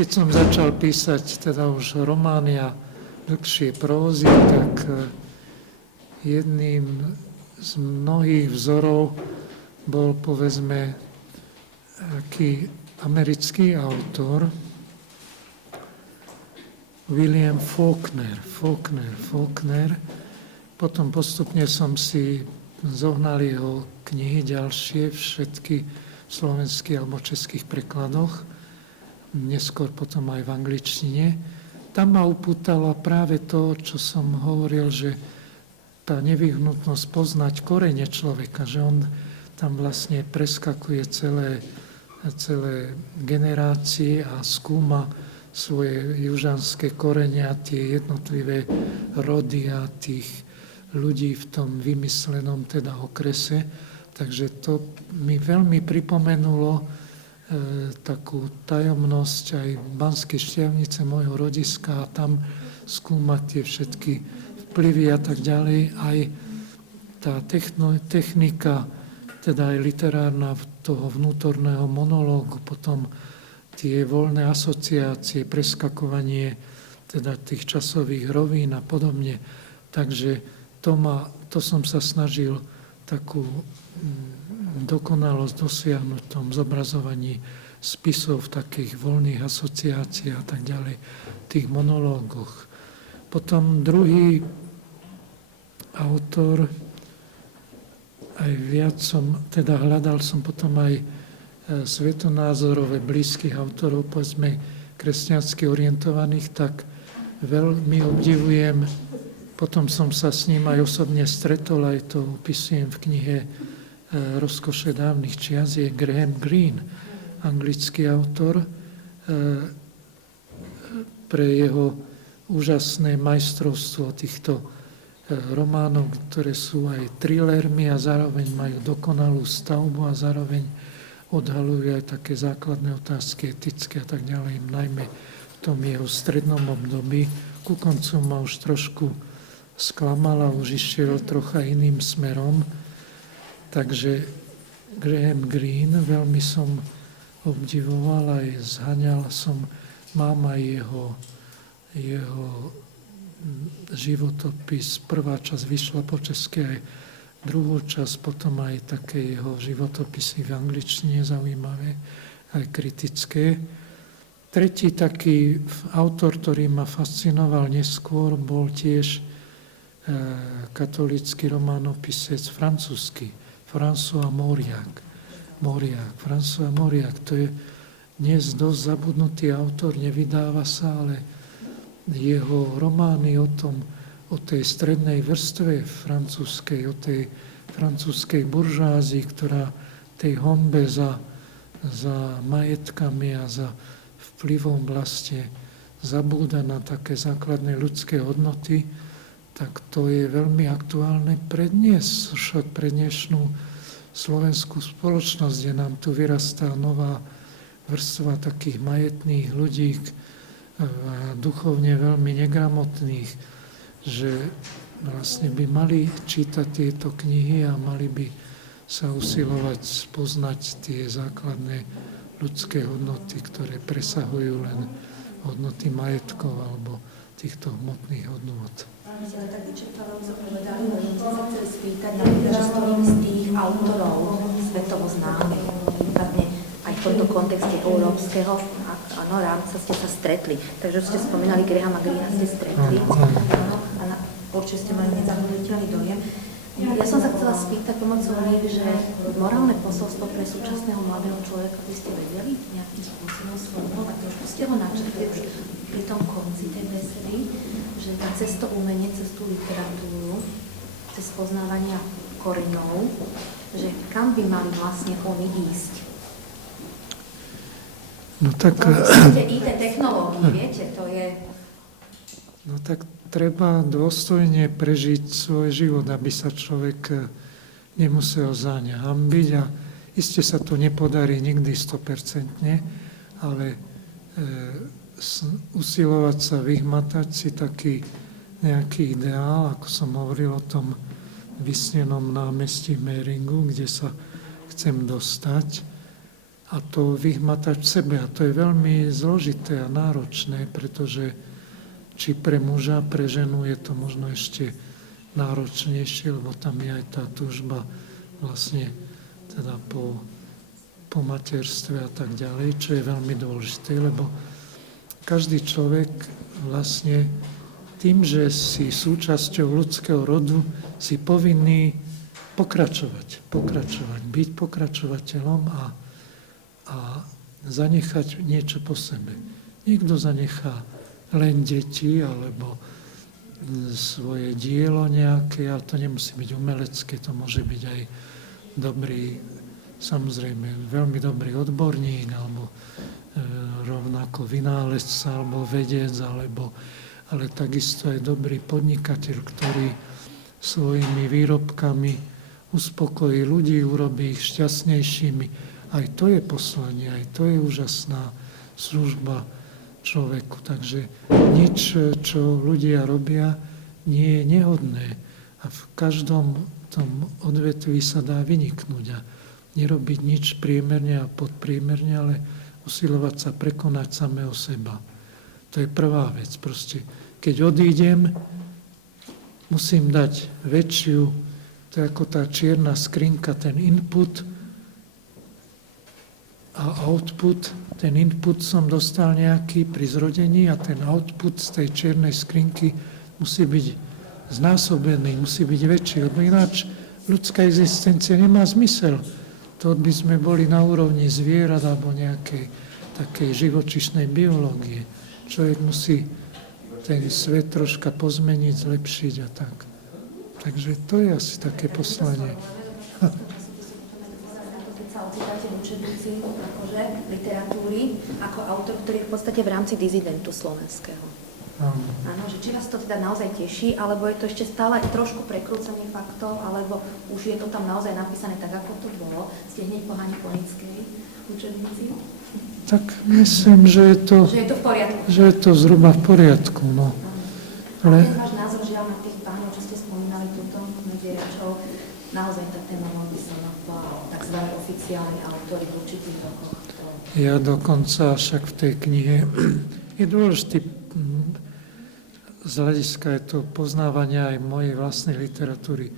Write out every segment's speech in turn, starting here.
keď som začal písať teda už romány a dlhšie prózy, tak jedným z mnohých vzorov bol, povedzme, taký americký autor William Faulkner. Potom postupne som si zohnal jeho knihy ďalšie, všetky v slovenských alebo českých prekladoch, neskôr potom aj v angličtine. Tam ma upútalo práve to, čo som hovoril, že tá nevyhnutnosť poznať korene človeka, že on tam vlastne preskakuje celé generácie a skúma svoje južanské korene a tie jednotlivé rody a tých ľudí v tom vymyslenom teda okrese. Takže to mi veľmi pripomenulo takú tajomnosť aj Banskej Štiavnice, môjho rodiska, a tam skúmať tie všetky vplyvy a tak ďalej. Aj tá technika, teda aj literárna toho vnútorného monológu, potom tie voľné asociácie, preskakovanie teda tých časových rovín a podobne. Takže to som sa snažil takú dokonalosť dosiahnuť v tom zobrazovaní spisov v takých voľných asociáciách a tak ďalej, tých monológoch. Potom druhý autor, aj viac hľadal som potom aj svetonázorové blízkych autorov, povedzme kresťansky orientovaných, tak veľmi obdivujem. Potom som sa s ním aj osobne stretol, aj to opisujem v knihe Rozkoše dávnych čias, je Graham Greene, anglický autor, pre jeho úžasné majstrovstvo týchto románov, ktoré sú aj thrillermi a zároveň majú dokonalú stavbu a zároveň odhalujú aj také základné otázky etické a tak ďalej, najmä v tom jeho strednom období. Ku koncu ma už trošku sklamal a už išiel trocha iným smerom. Takže Graham Greene veľmi som obdivoval, aj zhaňal som, mám aj jeho životopis. Prvá časť vyšla po česky, aj druhú časť, potom aj také jeho životopisy v angličtine zaujímavé, aj kritické. Tretí taký autor, ktorý ma fascinoval neskôr, bol tiež katolícky románopisec francúzsky, François Mauriac. François Mauriac, to je dnes dosť zabudnutý autor, nevydáva sa, ale jeho romány o tej strednej vrstve francúzskej, o tej francúzskej buržázii, ktorá tej honbe za majetkami a za vplyvom vlastne zabúda na také základné ľudské hodnoty, tak to je veľmi aktuálne pre dnes, však pre dnešnú slovenskú spoločnosť, kde nám tu vyrastá nová vrstva takých majetných ľudí, duchovne veľmi negramotných, že vlastne by mali čítať tieto knihy a mali by sa usilovať spoznať tie základné ľudské hodnoty, ktoré presahujú len hodnoty majetkov alebo týchto hmotných hodnot. My ste ale tak vyčerpávajúco povedali, že ste sa chceli spýtať, napríklad, že s ktorým z tých autorov svetovo známych, prípadne aj v tomto kontexte európskeho rámca ste sa stretli. Takže ste spomínali Grahama Greena, ste stretli. A určite ste mali nezabudnutelný dojem. Ja som sa chcela spýtať pomocou nich, že morálne posolstvo pre súčasného mladého človeka by ste vedeli nejakým spôsobom sformulovať. Trošku ste ho načrtli už pri tom konci tej besedy, že cez to umenie, cez tú literatúru, cez poznávania koreňov, že kam by mali vlastne oni ísť? No tak... IT technológie, viete, to je... No tak treba dôstojne prežiť svoj život, aby sa človek nemusel zaň hanbiť a iste sa to nepodarí nikdy 100%, ale usilovať sa vyhmatať si taký nejaký ideál, ako som hovoril o tom vysnenom námestí v Meringu, kde sa chcem dostať. a to vyhmatať v sebe. A to je veľmi zložité a náročné, pretože či pre muža, pre ženu je to možno ešte náročnejšie, lebo tam je aj tá túžba vlastne teda po materstve a tak ďalej, čo je veľmi dôležité, lebo každý človek vlastne tým, že si súčasťou ľudského rodu, si povinný pokračovať, byť pokračovateľom a zanechať niečo po sebe. Niekto zanechá len deti alebo svoje dielo nejaké, ale to nemusí byť umelecké, to môže byť aj dobrý, samozrejme, veľmi dobrý odborník, alebo rovnako vynálezca, alebo vedec, ale takisto aj dobrý podnikateľ, ktorý svojimi výrobkami uspokojí ľudí, urobí ich šťastnejšími. Aj to je poslanie, aj to je úžasná služba človeku. Takže nič, čo ľudia robia, nie je nehodné. A v každom tom odvetví sa dá vyniknúť a nerobiť nič priemerne a podpriemerne, ale usilovať sa prekonať samého seba. To je prvá vec. Proste, keď odídem, musím dať väčšiu, to je ako tá čierna skrinka, ten input a output. Ten input som dostal nejaký pri zrodení a ten output z tej čiernej skrinky musí byť znásobený, musí byť väčší, lebo ináč ľudská existencia nemá zmysel. To by sme boli na úrovni zvierat alebo nejakej takej živočíšnej biológie. Človek musí ten svet troška pozmeniť, zlepšiť a tak. Takže to je asi také poslanie. Keď sa ocitáte v učebnici akože literatúry ako autor, ktorý je v podstate v rámci dizidentu slovenského. Áno, že či vás to teda naozaj teší, alebo je to ešte stále trošku prekrúcanie faktov, alebo už je to tam naozaj napísané tak, ako to bolo. Ste hneď po Hani Ponickej učebnici? Tak myslím, že je to v poriadku. Že je to zhruba v poriadku, no. Ale ten váš názor, žiaľ, na tých pánov, čo ste spomínali túto medieračov, naozaj tá téma veľmi sa napla tzv. Oficiálni autori v určitých rokoch. Ja dokonca však v tej knihe je dôležitý z hľadiska je to poznávania aj mojej vlastnej literatúry,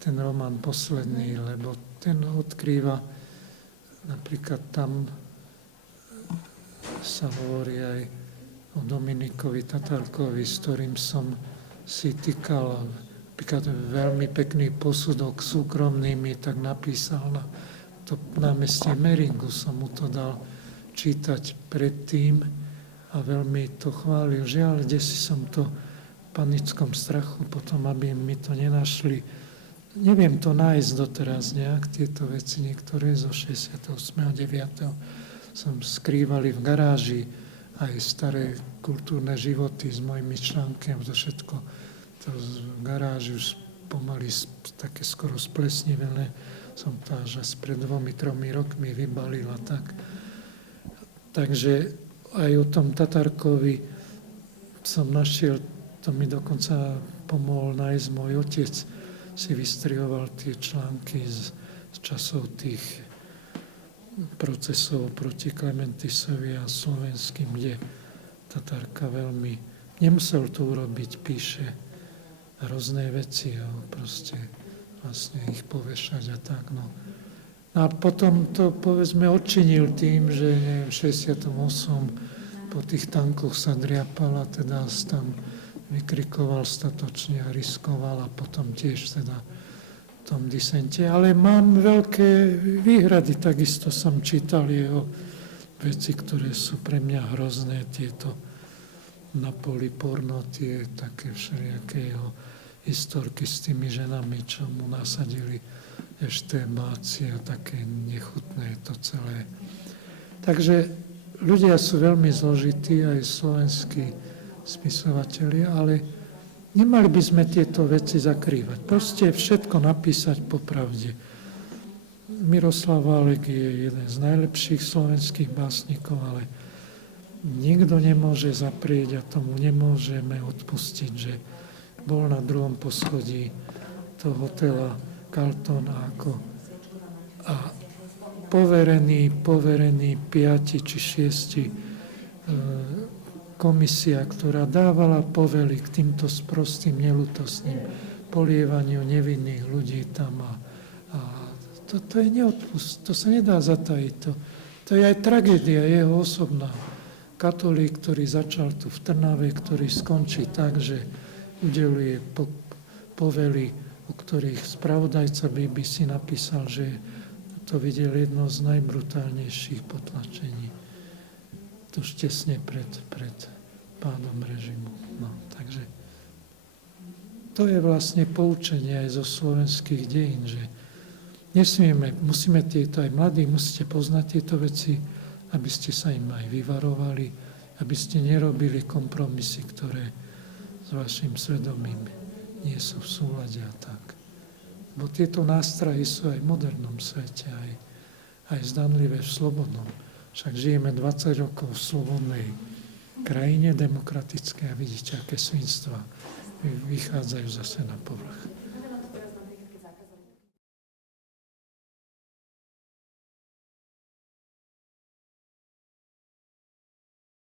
ten román posledný, lebo ten odkrýva, napríklad tam sa hovorí aj o Dominikovi Tatarkovi, s ktorým som si týkal, napríklad veľmi pekný posudok súkromný mi tak napísal na to námestie Meringu, som mu to dal čítať predtým, a veľmi to chválil. Žiaľ, kdesi som to v panickom strachu potom, aby mi to nenašli. Neviem to nájsť doteraz nejak, tieto veci, niektoré zo 68. 9. som skrývali v garáži, aj staré kultúrne životy s mojimi článkami, to všetko to v garáži už pomaly také skoro splesnivené, som to až pred 2-3 rokmi vybalil a tak. Takže aj o tom Tatarkovi som našiel, to mi dokonca pomohol nájsť môj otec, si vystrihoval tie články z časov tých procesov proti Klementisovi a slovenským, kde Tatarka veľmi nemusel to urobiť, píše rôzne veci a proste vlastne ich povešať a tak, no. A potom to, povedzme, odčinil tým, že v 68 po tých tankoch sa driapal a teda tam vykrikoval statočne a riskoval a potom tiež teda v tom disente. Ale mám veľké výhrady, takisto som čítal jeho veci, ktoré sú pre mňa hrozné, tieto na poli porno, tie také všelijaké jeho historky s tými ženami, čo mu nasadili eštebáci a také nechutné to celé. Takže ľudia sú veľmi zložití, aj slovenskí spisovatelia, ale nemali by sme tieto veci zakrývať. Proste všetko napísať po pravde. Miroslav Válek je jeden z najlepších slovenských básnikov, ale nikto nemôže zaprieť a tomu nemôžeme odpustiť, že bol na 2. poschodí toho hotela Carlton a poverení 5 či 6 komisia, ktorá dávala povely k týmto sprostým, nelútostným polievaniu nevinných ľudí tam. A to je neodpust, to sa nedá zatajiť. To je aj tragédia jeho osobná. Katolík, ktorý začal tu v Trnave, ktorý skončí tak, že udeluje povely, o ktorých spravodajca BBC napísal, že to videl jedno z najbrutálnejších potlačení. To tesne pred pádom režimu. No, takže to je vlastne poučenie aj zo slovenských dejín, že musíme tieto, aj mladí musíte poznať tieto veci, aby ste sa im aj vyvarovali, aby ste nerobili kompromisy, ktoré s vašim svedomím nie sú v súlade a tak. Bo tieto nástrahy sú aj v modernom svete, aj zdanlivé v slobodnom. Však žijeme 20 rokov v slobodnej krajine demokratickej a vidíte, aké svinstva vychádzajú zase na povrch.